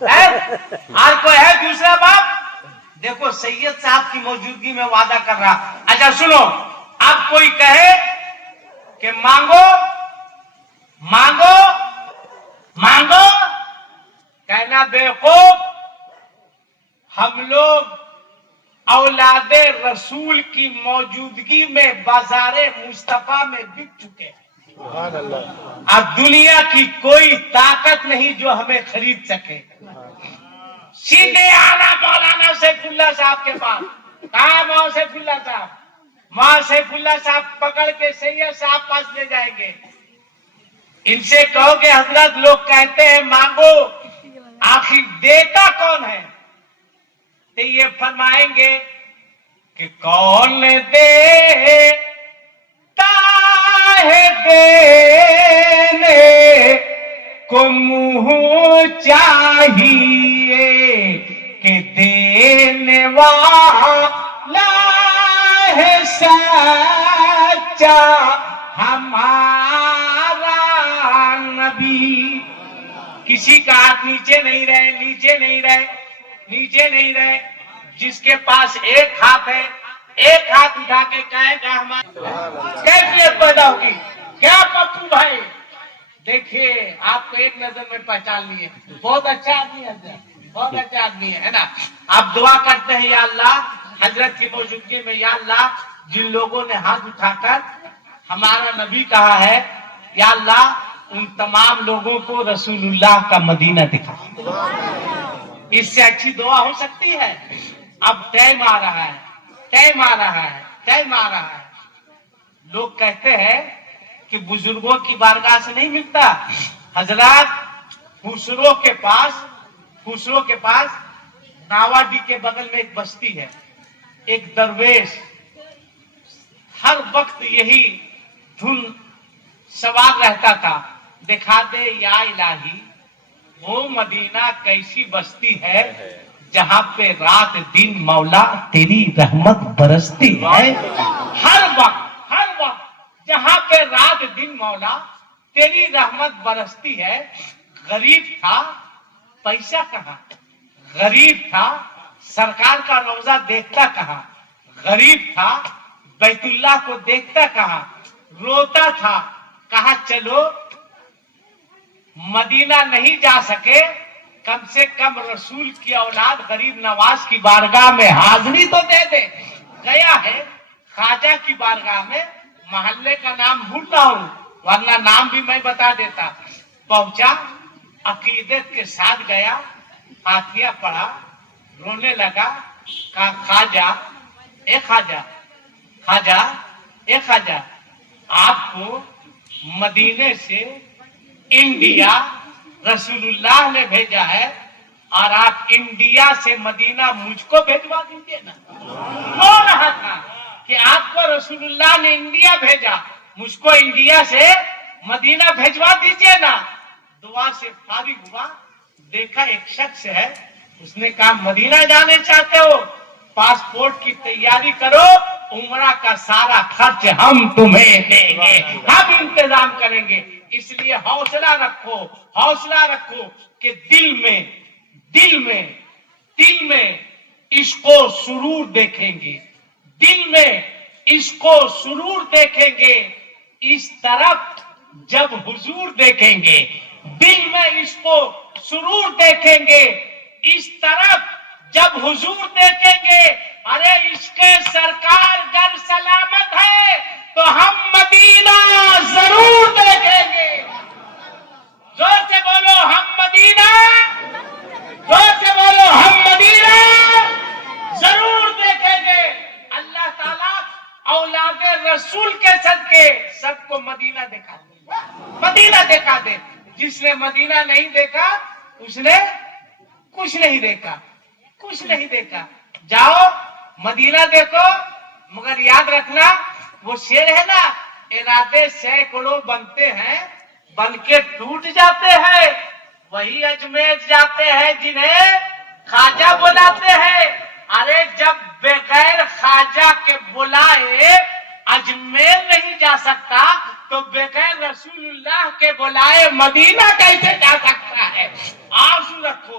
اور کوئی ہے دوسرا باپ؟ دیکھو سید صاحب کی موجودگی میں وعدہ کر رہا. اچھا سنو, اب کوئی کہے کہ مانگو مانگو مانگو, کہنا بیوقوف, ہم لوگ اولاد رسول کی موجودگی میں بازار مصطفیٰ میں بک چکے ہیں. اب دنیا کی کوئی طاقت نہیں جو ہمیں خرید سکے. سیدھے آنا مولانا سیف اللہ صاحب کے پاس. کہاں ماں سیف اللہ صاحب؟ ماں سیف اللہ صاحب پکڑ کے سید صاحب پاس لے جائیں گے. ان سے کہو کہ حضرت لوگ کہتے ہیں مانگو, آخر دیتا کون ہے؟ تو یہ فرمائیں گے کہ کون دیتا ہے دینے کو منہ چاہیے کہ دینے والا ہے سچا ہمارا نبی. کسی کا ہاتھ نیچے نہیں رہے, نیچے نہیں رہے, نیچے نہیں رہے. جس کے پاس ایک ہاتھ ہے, ایک ہاتھ اٹھا کے کہے گا ہمارا کیفیت پیدا ہوگی. کیا پپو بھائی دیکھیے, آپ کو ایک نظر میں پہچان لیے, بہت اچھا آدمی ہے, بہت اچھا آدمی ہے نا. آپ دعا کرتے ہیں یا اللہ حضرت کی موجودگی میں, یا اللہ جن لوگوں نے ہاتھ اٹھا کر ہمارا نبی کہا ہے, یا اللہ ان تمام لوگوں کو رسول اللہ کا مدینہ دکھا. اس سے اچھی دعا ہو سکتی ہے؟ اب ٹائم آ رہا ہے, ٹائم آ رہا ہے, ٹائم آ رہا ہے. لوگ کہتے ہیں کہ بزرگوں کی بارگاہ سے نہیں ملتا. حضرات خسرو کے پاس ناواڈی کے بغل میں ایک بستی ہے, ایک درویش ہر وقت یہی دھن سوار رہتا تھا, دکھا دے یا الہی وہ مدینہ کیسی بستی ہے جہاں پہ رات دن مولا تیری رحمت برستی ہے. ہر وقت جہاں پہ رات دن مولا تیری رحمت برستی ہے. غریب تھا, پیسہ کہاں؟ غریب تھا, سرکار کا روزہ دیکھتا کہاں؟ غریب تھا, بیت اللہ کو دیکھتا کہاں؟ روتا تھا. کہا چلو مدینہ نہیں جا سکے, کم سے کم رسول کی اولاد غریب نواز کی بارگاہ میں حاضری تو دے دے. گیا ہے خواجہ کی بارگاہ میں, محلے کا نام بھول رہا ہوں ورنہ نام بھی میں بتا دیتا. پہنچا, عقیدت کے ساتھ گیا, فاتحہ پڑھا, رونے لگا. کہا خواجہ اے خواجہ آپ کو مدینے سے انڈیا رسول اللہ نے بھیجا ہے اور آپ انڈیا سے مدینہ مجھ کو بھیجوا دیجیے نا. بول رہا تھا کہ آپ کو رسول اللہ نے انڈیا بھیجا, مجھ کو انڈیا سے مدینہ بھیجوا دیجیے نا. دعا سے فارغ ہوا, دیکھا ایک شخص ہے, اس نے کہا مدینہ جانے چاہتے ہو, پاسپورٹ کی تیاری کرو, عمرہ کا سارا خرچ ہم تمہیں دیں گے, ہم انتظام کریں گے. اس لیے حوصلہ رکھو کہ دل میں عشق و سرور دیکھیں گے, دل میں عشق و سرور دیکھیں گے. اس طرف جب حضور دیکھیں گے, دل میں عشق و سرور دیکھیں گے. اس طرف جب حضور دیکھیں گے, ارے عشق سرکار گر سلامت ہے تو ہم مدینہ ضرور دیکھیں گے. زور سے بولو ہم مدینہ, زور سے بولو ہم مدینہ ضرور دیکھیں گے. اللہ تعالیٰ اولاد رسول کے صدقے سب کو مدینہ دکھا دے, مدینہ دکھا دے. جس نے مدینہ نہیں دیکھا اس نے کچھ نہیں دیکھا, کچھ نہیں دیکھا. جاؤ مدینہ دیکھو, مگر یاد رکھنا وہ شعر ہے نا, ارادے سینکڑوں بنتے ہیں بن کے ٹوٹ جاتے ہیں, وہی اجمیر جاتے ہیں جنہیں خواجہ بلاتے ہیں. ارے جب بغیر خواجہ کے بلائے اجمیر نہیں جا سکتا تو بغیر رسول اللہ کے بلائے مدینہ کیسے جا سکتا ہے؟ آرزو رکھو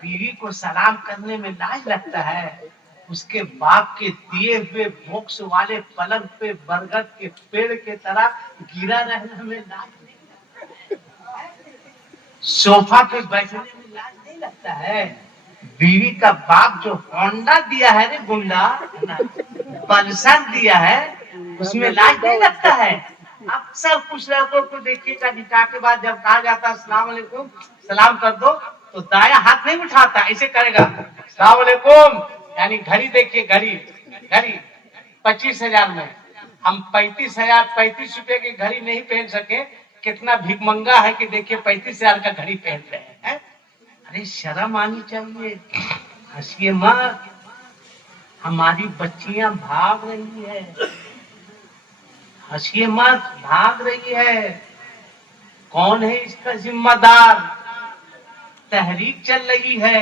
بیوی کو سلام کرنے میں لاج لگتا ہے، اس کے باپ کے دیے ہوئے بوکس والے پلنگ پہ برگد کے پیڑ کے طرح گرا رہنے میں لاج نہیں، صوفہ پہ بیٹھنے میں لاج نہیں لگتا ہے۔ بیوی کا باپ جو ہونڈا دیا ہے گنڈا پلسر دیا ہے، اس میں لاج نہیں لگتا ہے۔ اکثر کچھ لڑکوں کو دیکھیے گا نکاح کے بعد جب کہا جاتا ہے السلام علیکم سلام کر دو تو دایاں ہاتھ نہیں اٹھاتا، ایسے کرے گا السلام علیکم، یعنی گھڑی دیکھیے، گھڑی 25,000 میں ہم 35 روپے کی گھڑی نہیں پہن سکے، کتنا بھیک منگا ہے کہ دیکھیے 35,000 کا گھڑی پہن رہے ہیں۔ ارے شرم آنی چاہیے، ہنسیے مت، ہماری بچیاں بھاگ رہی ہے، ہنسیے مت، بھاگ رہی ہے۔ کون ہے اس کا ذمہ دار؟ تحریک چل رہی ہے،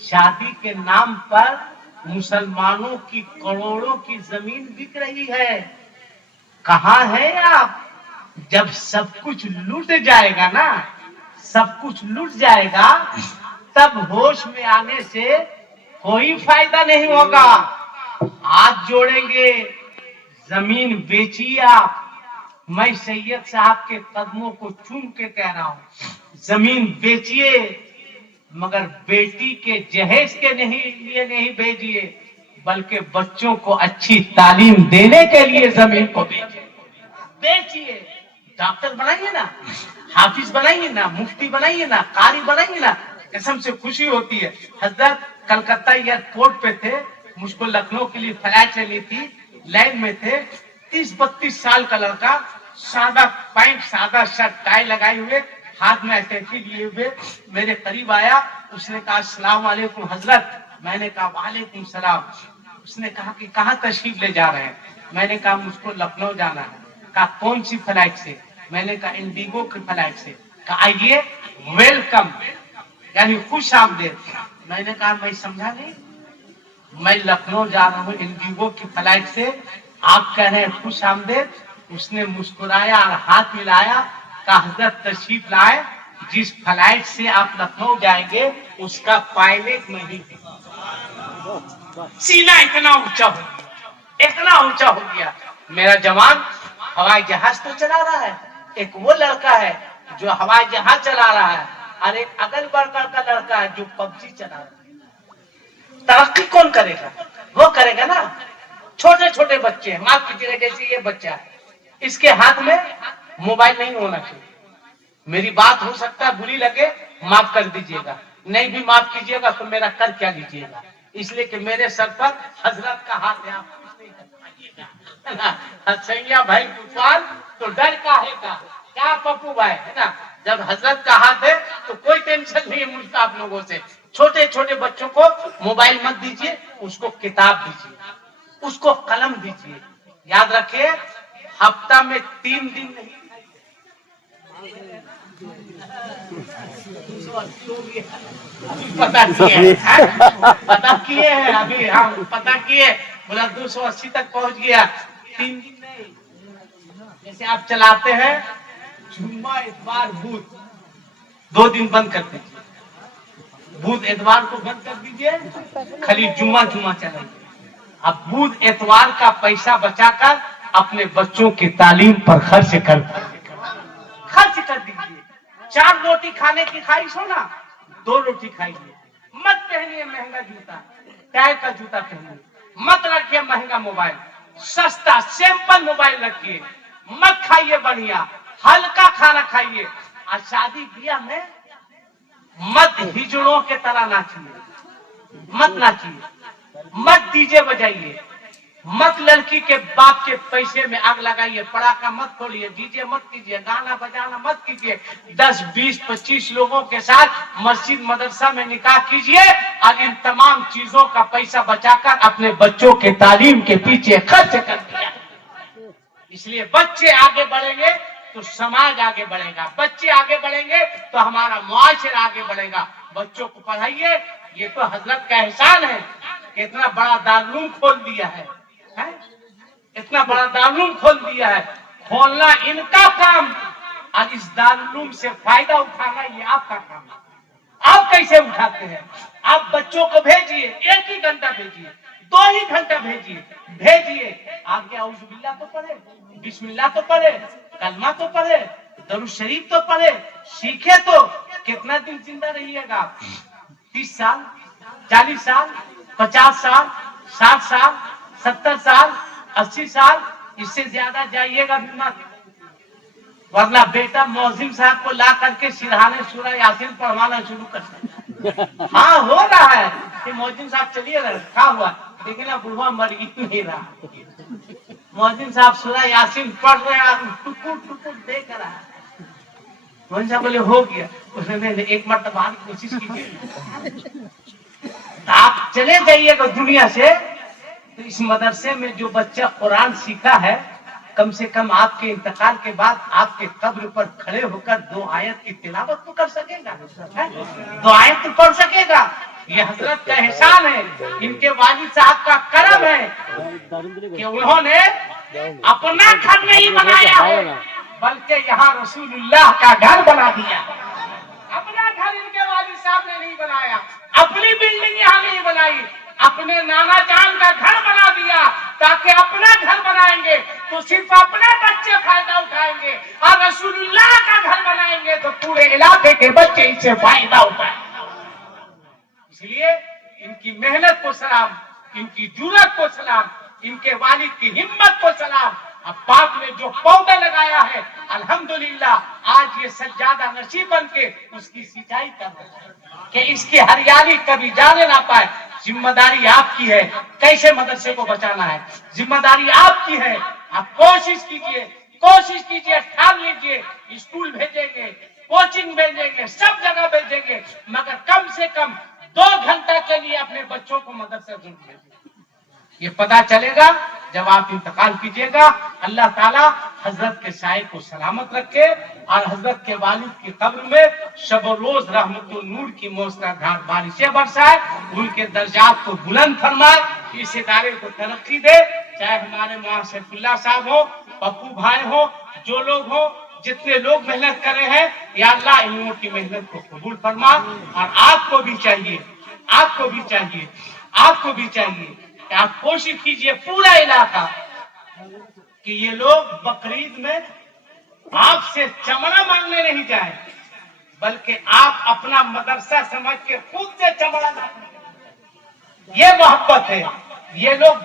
شادی کے نام پر مسلمانوں کی کروڑوں کی زمین بک رہی ہے۔ کہاں ہے آپ؟ جب سب کچھ لوٹ جائے گا نا، سب کچھ لوٹ جائے گا، تب ہوش میں آنے سے کوئی فائدہ نہیں ہوگا۔ ہاتھ جوڑیں گے، زمین بیچیے آپ۔ میں سید صاحب کے قدموں کو چوم کے کہہ رہا ہوں، زمین بیچیے، مگر بیٹی کے جہیز کے لیے نہیں بیچیے، بلکہ بچوں کو اچھی تعلیم دینے کے لیے زمین کو بیچیے۔ ڈاکٹر بنائیے نا، حافظ بنائیے نا، مفتی بنائیے نا، قاری بنائیے نا، قسم سے خوشی ہوتی ہے۔ حضرت کلکتہ ایئرپورٹ پہ تھے، مجھ کو لکھنؤ کے لیے فلائٹ لینی تھی، لائن میں تھے، 30-32 سال کا لڑکا، سادہ پینٹ سادہ شرٹ ٹائی لگائے ہوئے، ہاتھ میں اٹیچی لیے ہوئے میرے قریب آیا، اس نے کہا السلام علیکم حضرت، میں نے کہا وعلیکم السلام۔ اس نے کہا کہ کہاں تشریف لے جا رہے ہیں؟ میں نے کہا مجھ کو لکھنؤ جانا ہے۔ کہا کون سی فلائٹ سے؟ میں نے کہا انڈیگو کی فلائٹ سے۔ کہا آئیے، ویلکم، یعنی خوش آمدید۔ میں نے کہا میں سمجھا نہیں، میں لکھنؤ جا رہا ہوں انڈیگو کی فلائٹ سے، آپ کہہ رہے ہیں خوش آمدید؟ اس نے مسکرایا اور ہاتھ ملایا، کہا حضرت تشریف لائے، جس فلائٹ سے آپ لکھنؤ جائیں گے اس کا پائلٹ نہیں۔ سینہ اتنا اونچا ہو گیا، اتنا اونچا ہو گیا۔ میرا جوان ہوائی جہاز تو چلا رہا ہے، ایک وہ لڑکا ہے جو ہوائی جہاز چلا رہا ہے، اور ایک اگل بڑکر کا لڑکا ہے جو پبجی چلا رہا ہے۔ ترقی کون کرے گا؟ وہ کرے گا نا۔ چھوٹے چھوٹے بچے ہیں، معاف کیجیے جیسے یہ بچہ ہے، اس کے ہاتھ میں موبائل نہیں ہونا چاہیے۔ میری بات ہو سکتا ہے بری لگے، معاف کر دیجیے گا، نہیں بھی معاف کیجیے گا تو میرا کر کیا لیجیے گا، اس لیے کہ میرے سر پر حضرت کا ہاتھ ہے، آپ کچھ نہیں کر پائیے گا۔ حسینیا بھائی کفار تو ڈر کا ہے کا کیا پپو بھائی ہے نا، جب حضرت کا ہاتھ ہے تو کوئی ٹینشن نہیں ہے مجھ کو آپ لوگوں سے۔ چھوٹے چھوٹے بچوں کو موبائل مت دیجیے، اس کو کتاب دیجیے، اس کو قلم دیجیے۔ یاد رکھیے ہفتہ میں 3 دن نہیں، پتا کیے ہیں ابھی ہم پتا کیے، بولا 280 تک پہنچ گیا، 3 دن نہیں۔ جیسے آپ چلاتے ہیں جمعہ اتوار بدھ، 2 دن بند کر دیجیے، بدھ اتوار کو بند کر دیجیے، خالی جمعہ چلائیے۔ اب بدھ اتوار کا پیسہ بچا کر اپنے بچوں کی تعلیم پر خرچ کر دیجیے۔ 4 روٹی کھانے کی خواہش ہو نا، 2 روٹی کھائیے، مت پہنیے مہنگا جوتا، ٹائر کا جوتا پہنیے، مت رکھیے مہنگا موبائل، سستا سمپل موبائل رکھیے، مت کھائیے بڑھیا، ہلکا کھانا کھائیے، اور شادی بیاہ میں مت ہجڑوں کے طرح ناچیے، مت ناچیے، مت ڈیجے بجائیے، مت لڑکی کے باپ کے پیسے میں آگ لگائیے، پڑاکا مت کھولیے، ڈیجے مت کیجیے، گانا بجانا مت کیجیے، 10 20 25 لوگوں کے ساتھ مسجد مدرسہ میں نکاح کیجیے، اور ان تمام چیزوں کا پیسہ بچا کر اپنے بچوں کے تعلیم کے پیچھے خرچ کر دیا۔ اس لیے بچے آگے بڑھیں گے تو سماج آگے بڑھے گا، بچے آگے بڑھیں گے تو ہمارا معاشرہ آگے بڑھے گا۔ بچوں کو پڑھائیے، یہ تو حضرت کا احسان ہے کہ اتنا بڑا دارالعلوم کھول دیا ہے، اتنا بڑا دارالعلوم کھول دیا ہے، کھولنا ان کا کام، اور اس دارالعلوم سے فائدہ اٹھانا یہ آپ کا کام ہے. آپ کیسے اٹھاتے ہیں؟ آپ بچوں کو بھیجیے، 1 ہی گھنٹہ بھیجیے، 2 ہی گھنٹہ بھیجیے. آگے اعوذ باللہ تو پڑھے، بسم اللہ تو پڑھے، کلمہ تو پڑھے، درود شریف تو پڑھے، سیکھے. تو کتنا دن زندہ رہیے گا؟ 30 سال، 40 سال، 50 سال، 60 سال، 70 سال، 80 سال. اس سے زیادہ جائیے گا بھی مت، ورنہ بیٹا مؤذن صاحب کو لا کر کے سرہانے سورہ یاسین پڑھوانا شروع کر دیں. ہاں ہو رہا ہے کہ مؤذن صاحب چلیے گا کھا ہوا، لیکن اب بڑھوا مر نہیں رہا. مؤذن صاحب سورہ یاسین پڑھ رہے ہیں، ٹکر ٹکر دیکھ رہا ہے. مؤذن صاحب بولے ہو گیا. اس نے 1 مرتبہ اور کوشش کیجیے. آپ چلے جائیے گا دنیا سے تو اس مدرسے میں جو بچہ قرآن سیکھا ہے، کم سے کم آپ کے انتقال کے بعد آپ کے قبر پر کھڑے ہو کر 2 آیت کی تلاوت تو کر سکے گا، 2 آیت تو پڑھ سکے گا. یہ حضرت کا احسان ہے، ان کے والد صاحب کا کرم ہے کہ انہوں نے اپنا گھر نہیں بنایا ہے بلکہ یہاں رسول اللہ کا گھر بنا دیا. اپنا گھر ان کے والد صاحب نے نہیں بنایا، اپنی بلڈنگ یہاں نہیں بنائی، اپنے نانا جان کا گھر بنا دیا تاکہ اپنا گھر بنائیں گے تو صرف اپنے بچے فائدہ اٹھائیں گے، اور رسول اللہ کا گھر بنائیں گے تو پورے علاقے کے بچے اس سے فائدہ اٹھائیں گے. اس لیے ان کی محنت کو سلام، ان کی جرأت کو سلام، ان کے والد کی ہمت کو سلام. اب باپ نے جو پودا لگایا ہے الحمدللہ آج یہ سجادہ نشیب بن کے اس کی سینچائی کر رہا ہے کہ اس کی ہریالی کبھی جانے نہ پائے. ذمہ داری آپ کی ہے، کیسے مدرسے کو بچانا ہے، ذمہ داری آپ کی ہے. آپ کوشش کیجیے، ٹھان لیجیے. اسکول بھیجیں گے، کوچنگ بھیجیں گے، سب جگہ بھیجیں گے، مگر کم سے کم 2 گھنٹہ کے لیے اپنے بچوں کو مدرسے ضرور بھیجیں. یہ پتا چلے گا جب آپ انتقال کیجیے گا. اللہ تعالیٰ حضرت کے سائے کو سلامت رکھے اور حضرت کے والد کی قبر میں شب و روز رحمت و نور کی موسلادھار بارشیں برسائے، ان کے درجات کو بلند فرمائے، اس ادارے کو ترقی دے. چاہے ہمارے مولانا سیف اللہ صاحب ہو، پپو بھائی ہو، جو لوگ ہو، جتنے لوگ محنت کر رہے ہیں، یا اللہ ان لوگوں کی محنت کو قبول فرما. اور آپ کو بھی چاہیے کہ آپ کوشش کیجئے پورا علاقہ کہ یہ لوگ بقرعید میں آپ سے چمڑا مانگنے نہیں جائیں بلکہ آپ اپنا مدرسہ سمجھ کے خود سے چمڑا مانگنے. یہ محبت ہے. یہ لوگ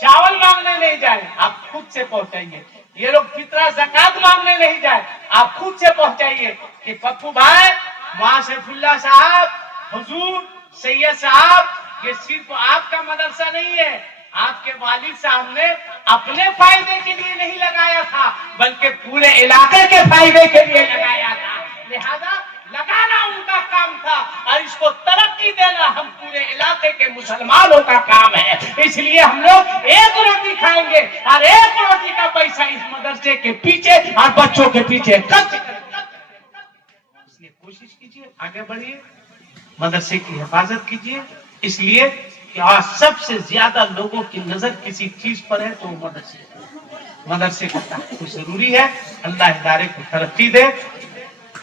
چاول مانگنے نہیں جائیں، آپ خود سے پہنچائیے. یہ لوگ فطرہ زکات مانگنے نہیں جائیں، آپ خود سے پہنچائیے. کہ پپو بھائی، مولانا سیف اللہ صاحب، حضور سید صاحب، یہ صرف آپ کا مدرسہ نہیں ہے، آپ کے والد صاحب نے اپنے فائدے کے لیے نہیں لگایا تھا بلکہ پورے علاقے کے فائدے کے لیے لگایا تھا. لہذا لگانا ان کا کام تھا اور اس کو ترقی دینا ہم پورے علاقے کے مسلمانوں کا کام ہے. اس لیے ہم لوگ 1 روٹی کھائیں گے اور 1 روٹی کا پیسہ اس مدرسے کے پیچھے اور بچوں کے پیچھے خرچ کریں گے. اس لیے کوشش کیجیے، آگے بڑھیے، مدرسے کی حفاظت کیجیے. اس لیے کہ آج سب سے زیادہ لوگوں کی نظر کسی چیز پر ہے تو مدرسے کا تحفظ ضروری ہے. اللہ ادارے کو ترقی دے.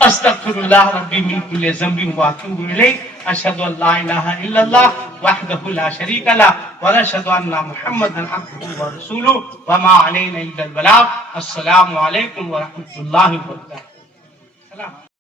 استغفر اللہ ربی من کل ذنب واتوب الیہ. اشہد ان لا الہ الا اللہ وحدہ لا شریک لہ واشہد ان محمدا عبدہ ورسولہ وما علینا الا البلاغ. السلام علیکم ورحمۃ اللہ وبرکاتہ.